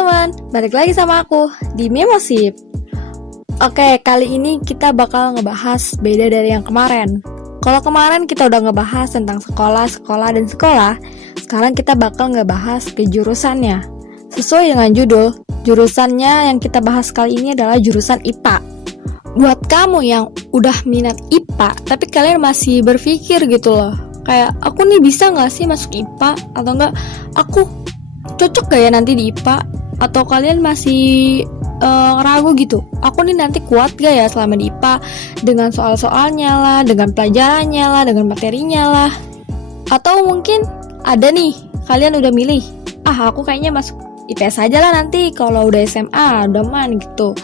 teman-teman, balik lagi sama aku di Memosip. Oke, kali ini kita bakal ngebahas beda dari yang kemarin. Kalau kemarin kita udah ngebahas tentang sekolah, dan sekolah, sekarang kita bakal ngebahas ke jurusannya. Sesuai dengan judul, jurusannya yang kita bahas kali ini adalah jurusan IPA. Buat kamu yang udah minat IPA, tapi kalian masih berpikir gitu loh, kayak aku nih bisa gak sih masuk IPA, atau enggak aku cocok gak ya nanti di IPA, atau kalian masih ragu gitu, aku nih nanti kuat gak ya selama di IPA dengan soal-soalnya lah, dengan pelajarannya lah, dengan materinya lah. Atau mungkin ada nih, kalian udah milih, aku kayaknya masuk IPS aja lah nanti kalau udah SMA, udah man gitu.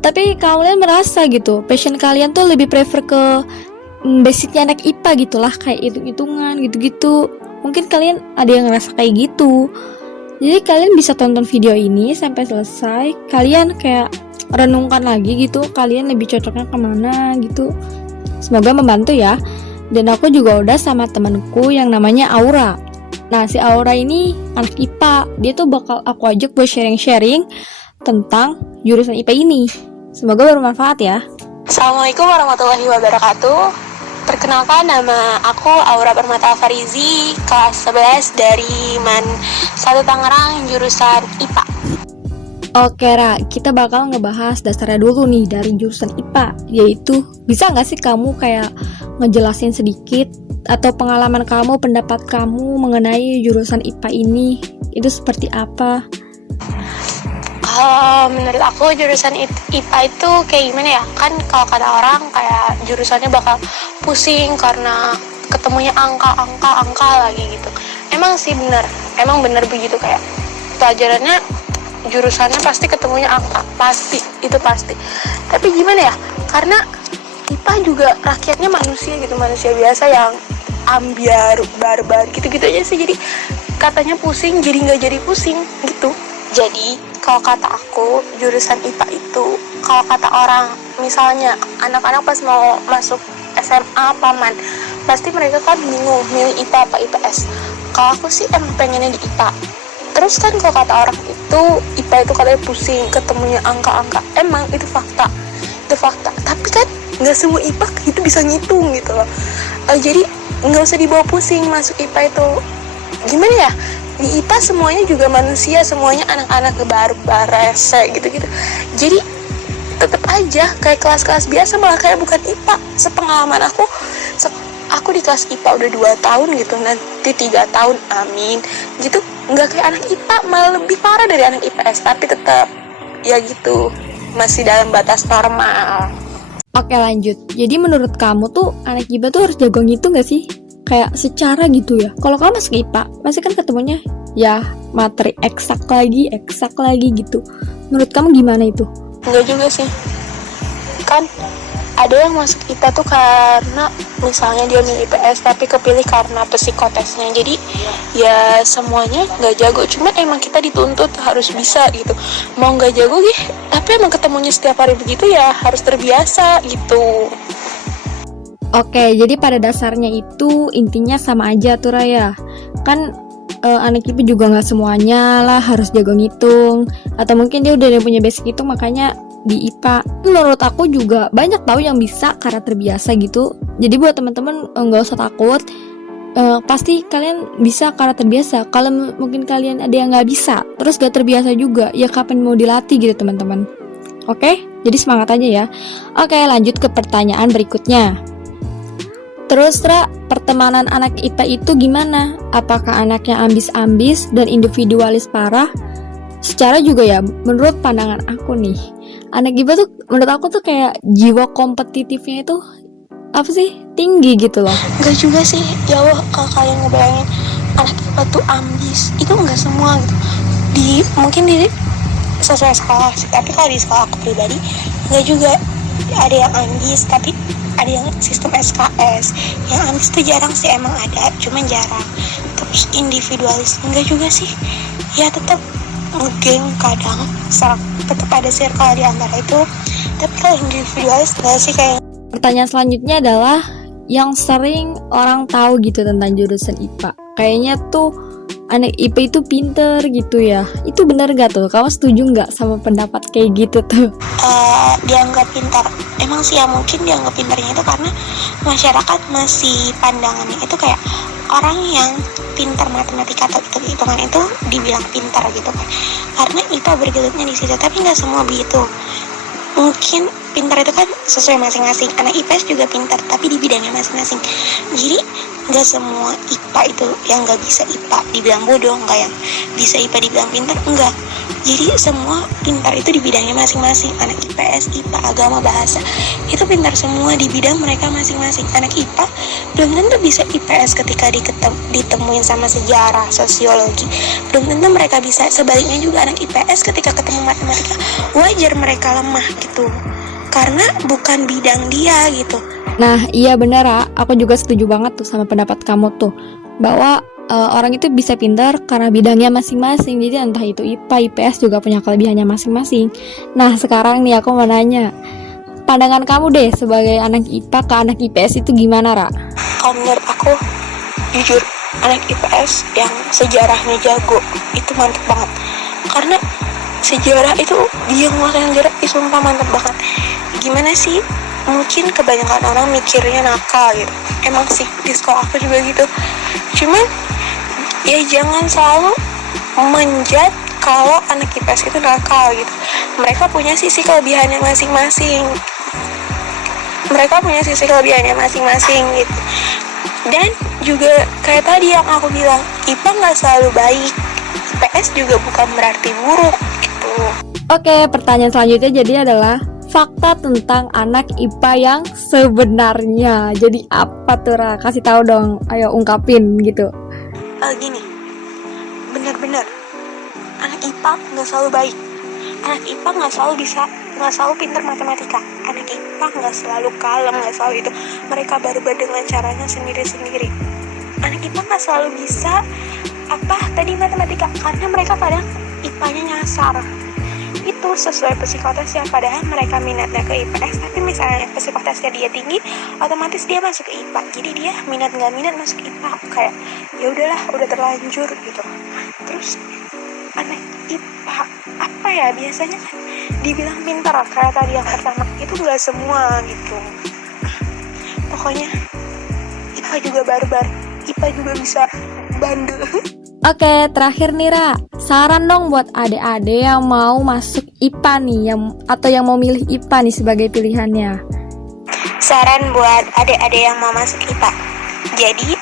Tapi kalian merasa gitu, passion kalian tuh lebih prefer ke basicnya anak IPA gitulah, kayak hitung-hitungan gitu-gitu. Mungkin kalian ada yang ngerasa kayak gitu. Jadi kalian bisa tonton video ini sampai selesai, kalian kayak renungkan lagi gitu, kalian lebih cocoknya kemana gitu. Semoga membantu ya. Dan aku juga udah sama temanku yang namanya Aura. Nah, si Aura ini anak IPA, dia tuh bakal aku ajak buat sharing-sharing tentang jurusan IPA ini. Semoga bermanfaat ya. Assalamualaikum warahmatullahi wabarakatuh. Perkenalkan, nama aku Aura Permata Farizi, kelas 11 dari MAN 1 Tangerang, jurusan IPA. Oke Ra, kita bakal ngebahas dasarnya dulu nih dari jurusan IPA, yaitu bisa gak sih kamu kayak ngejelasin sedikit atau pengalaman kamu, pendapat kamu mengenai jurusan IPA ini, itu seperti apa? Menurut aku jurusan IPA itu kayak gimana ya? Kan kalau kata orang kayak jurusannya bakal pusing karena ketemunya angka lagi gitu. Emang sih emang bener begitu, kayak pelajarannya, jurusannya pasti ketemunya angka, itu pasti. Tapi gimana ya? Karena IPA juga rakyatnya manusia gitu, manusia biasa yang ambiar, barbar gitu-gitu aja sih. Jadi katanya pusing, jadi nggak jadi pusing gitu. Jadi kalau kata aku, jurusan IPA itu, kalau kata orang, misalnya anak-anak pas mau masuk SMA paman, pasti mereka kan bingung milih IPA apa IPS. Kalau aku sih emang pengennya di IPA. Terus kan kalau kata orang itu, IPA itu katanya pusing, ketemunya angka-angka. Emang itu fakta. Tapi kan nggak semua IPA itu bisa ngitung gitu loh. Jadi nggak usah dibawa pusing masuk IPA itu. Gimana ya? Di IPA semuanya juga manusia, semuanya anak-anak barbar, rese gitu-gitu. Jadi tetap aja kayak kelas-kelas biasa, malah kayak bukan IPA. Sepengalaman aku di kelas IPA udah 2 tahun gitu, nanti 3 tahun, amin gitu. Nggak kayak anak IPA, malah lebih parah dari anak IPS. Tapi tetap ya gitu, masih dalam batas normal. Oke lanjut, jadi menurut kamu tuh anak IPA tuh harus jago ngitung gak sih? Kayak secara gitu ya. Kalau kamu masuk IPA, pasti kan ketemunya ya materi eksak lagi gitu. Menurut kamu gimana itu? Enggak juga sih. Kan ada yang masuk IPA tuh karena misalnya dia milih IPS tapi kepilih karena psikotesnya. Jadi ya semuanya nggak jago. Cuma emang kita dituntut harus bisa gitu. Mau nggak jago tapi emang ketemunya setiap hari begitu ya harus terbiasa gitu. Oke, jadi pada dasarnya itu intinya sama aja tuh Raya. Kan anak IPA juga nggak semuanya lah harus jago ngitung, atau mungkin dia udah punya basic hitung makanya di IPA. Menurut aku juga banyak tahu yang bisa karena terbiasa gitu. Jadi buat teman-teman nggak usah takut, pasti kalian bisa karena terbiasa. Kalau mungkin kalian ada yang nggak bisa, terus gak terbiasa juga, ya kapan mau dilatih gitu teman-teman. Oke, jadi semangat aja ya. Oke, lanjut ke pertanyaan berikutnya. Terus Ra, pertemanan anak IPA itu gimana? Apakah anaknya ambis-ambis dan individualis parah? Secara juga ya, menurut pandangan aku nih, anak IPA tuh menurut aku tuh kayak jiwa kompetitifnya itu apa sih? Tinggi gitu loh. Enggak juga sih, ya Allah, kalau kalian ngebayangin anak IPA tuh ambis, itu enggak semua gitu. Mungkin di sesuai sekolah sih, tapi kalau di sekolah aku pribadi enggak juga. Ada yang ambis, tapi ada yang sistem SKS. Yang ambis tuh jarang sih, emang ada, cuman jarang. Terus individualis enggak juga sih. Ya tetap ngegeng kadang, tetap ada circle di antara itu. Tapi kalau individualis enggak sih kayak. Pertanyaan selanjutnya adalah yang sering orang tahu gitu tentang jurusan IPA. Kayaknya tuh anak IPA itu pinter gitu ya. Itu bener gak tuh? Kamu setuju gak sama pendapat kayak gitu tuh? Dianggap pintar, emang sih ya mungkin dianggap pintarnya itu karena masyarakat masih pandangannya itu kayak orang yang pintar matematika atau hitung-hitungan itu dibilang pintar gitu kan, karena IPA bergelutnya di situ. Tapi nggak semua begitu. Mungkin pintar itu kan sesuai masing-masing. Anak IPS juga pintar, tapi di bidangnya masing-masing. Jadi nggak semua IPA itu yang nggak bisa IPA dibilang bodoh, nggak yang bisa IPA dibilang pintar, enggak. Jadi semua pintar itu di bidangnya masing-masing. Anak IPS, IPA, agama, bahasa itu pintar semua di bidang mereka masing-masing. Anak IPA belum tentu bisa IPS ketika ditemuin sama sejarah, sosiologi. Belum tentu mereka bisa. Sebaliknya juga anak IPS ketika ketemu matematika wajar mereka lemah gitu, karena bukan bidang dia gitu. Nah, iya bener, Ra. Aku juga setuju banget tuh sama pendapat kamu tuh, bahwa orang itu bisa pintar karena bidangnya masing-masing. Jadi entah itu IPA, IPS juga punya kelebihannya masing-masing. Nah, sekarang nih aku mau nanya, pandangan kamu deh sebagai anak IPA ke anak IPS itu gimana, Ra? Kalau menurut aku, jujur, anak IPS yang sejarahnya jago itu mantep banget. Karena sejarah itu, dia nguasain sejarah itu sumpah mantep banget. Gimana sih? Mungkin kebanyakan orang mikirnya nakal gitu. Emang sih di sekolah aku juga gitu. Cuman ya jangan selalu menjat kalau anak IPS itu nakal gitu. Mereka punya sisi kelebihannya masing-masing. Gitu. Dan juga kayak tadi yang aku bilang, IPA nggak selalu baik. IPS juga bukan berarti buruk gitu. Oke, pertanyaan selanjutnya jadi adalah fakta tentang anak IPA yang sebenarnya. Jadi apa tuh, Ra? Kasih tahu dong, ayo ungkapin gitu. Gini, benar-benar anak IPA nggak selalu baik. Anak IPA nggak selalu pintar matematika. Anak IPA nggak selalu kalem, nggak selalu itu. Mereka barbar dengan caranya sendiri-sendiri. Anak IPA nggak selalu bisa matematika, karena mereka kadang IPA-nya nyasar. Itu sesuai psikotesnya, padahal mereka minatnya ke IPS, tapi misalnya psikotesnya dia tinggi, otomatis dia masuk ke IPA. Jadi dia minat nggak minat masuk IPA, kayak ya udahlah, udah terlanjur gitu. Terus anak IPA apa ya, biasanya kan dibilang pintar kayak tadi yang pertama, itu nggak semua gitu. Pokoknya IPA juga barbar, IPA juga bisa bandel. Oke, terakhir nih, Ra, saran dong buat adik-adik yang mau masuk IPA nih, atau yang mau milih IPA nih sebagai pilihannya. Saran buat adik-adik yang mau masuk IPA. Jadi,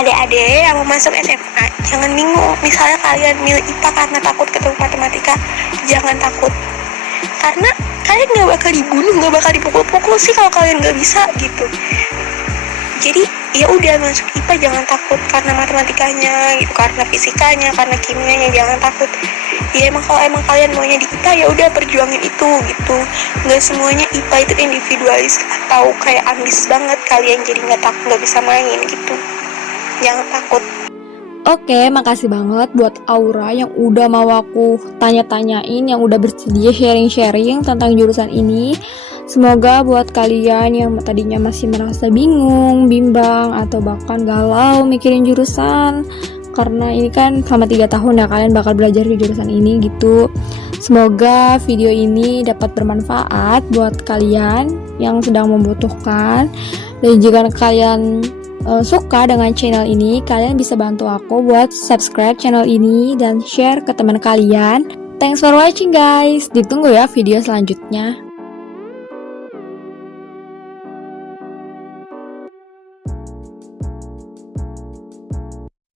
adik-adik yang mau masuk SMA, jangan bingung. Misalnya kalian milih IPA karena takut ketemu matematika, jangan takut. Karena kalian gak bakal dibunuh, gak bakal dipukul-pukul sih kalau kalian gak bisa gitu. Jadi ya udah, masuk IPA jangan takut karena matematikanya gitu, karena fisikanya, karena kimianya, jangan takut. Ya kalau emang kalian maunya di IPA, ya udah perjuangin itu gitu. Nggak semuanya IPA itu individualis atau kayak ambis banget kalian jadi nggak bisa main gitu. Jangan takut. Oke, makasih banget buat Aura yang udah mau aku tanya-tanyain, yang udah bersedia sharing-sharing tentang jurusan ini. Semoga buat kalian yang tadinya masih merasa bingung, bimbang, atau bahkan galau mikirin jurusan, karena ini kan selama 3 tahun ya kalian bakal belajar di jurusan ini gitu. Semoga video ini dapat bermanfaat buat kalian yang sedang membutuhkan. Dan jika kalian suka dengan channel ini, kalian bisa bantu aku buat subscribe channel ini dan share ke teman kalian. Thanks for watching guys. Ditunggu ya video selanjutnya.